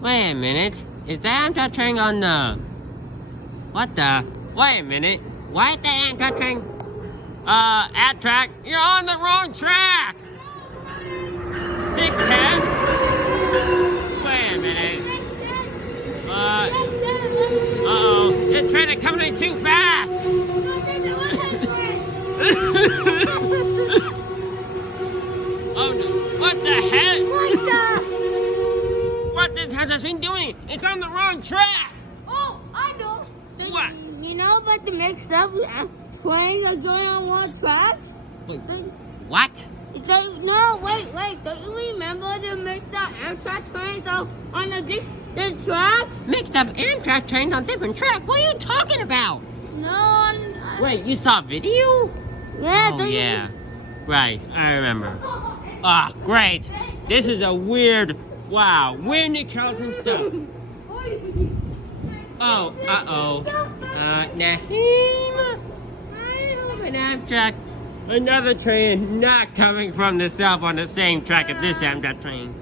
Wait a minute. Is the Amtrak train on the... What the... Wait a minute. Why is the Amtrak train... Amtrak, you're on the wrong track! 610? Wait a minute. Uh-oh. This train is coming in too fast! Oh no. What the heck? What the hell has been doing? It's on the wrong track! Oh, I know. What? You know about the mixed up trains are going on one track? Wait, what? No, wait. Don't you remember the mixed up Amtrak trains on the different tracks? Mixed up Amtrak trains on different tracks? What are you talking about? No. Wait, you saw a video? Yeah. Oh, yeah. Right, I remember. Ah, great. This is a weird... Wow, weird New Carrollton stuff. Oh, uh-oh. Naheem? I hope an Amtrak. Another train not coming from the south on the same track as this Amtrak train.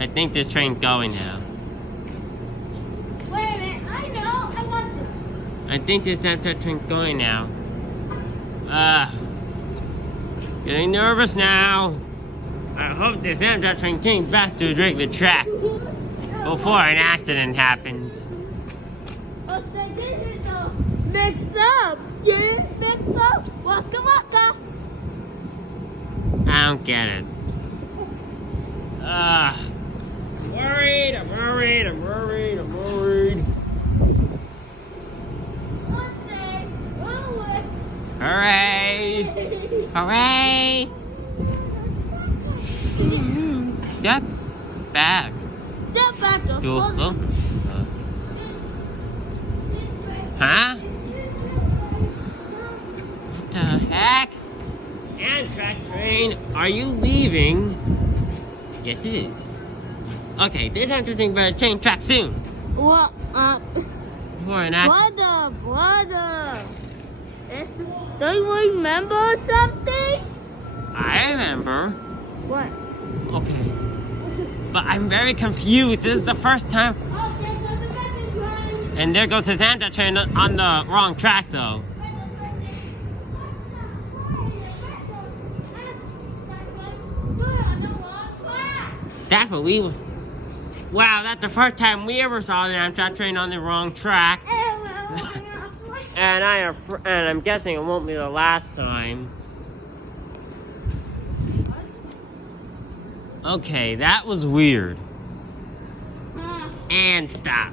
I think this train's going now. Wait a minute, I know. I want to. I think this Amtrak train's going now. Getting nervous now. I hope this Amtrak train changes back to the regular track before an accident happens. Oh, so this is the mixed up. Get it mixed up? Waka waka. I don't get it. Worried. Hooray! Step back. Step back. Huh? What the heck? Amtrak train, are you leaving? Yes, it is. Okay, this Amtrak train better change track soon. What? Before an accident. Brother. Don't you remember something? I remember. What? Okay. But I'm very confused. This is the first time. Oh, there goes the second train. And there goes the Amtrak train on the wrong track, though. That's what we... Wow, that's the first time we ever saw the Amtrak train on the wrong track. And I'm guessing it won't be the last time. Okay, that was weird. And stop.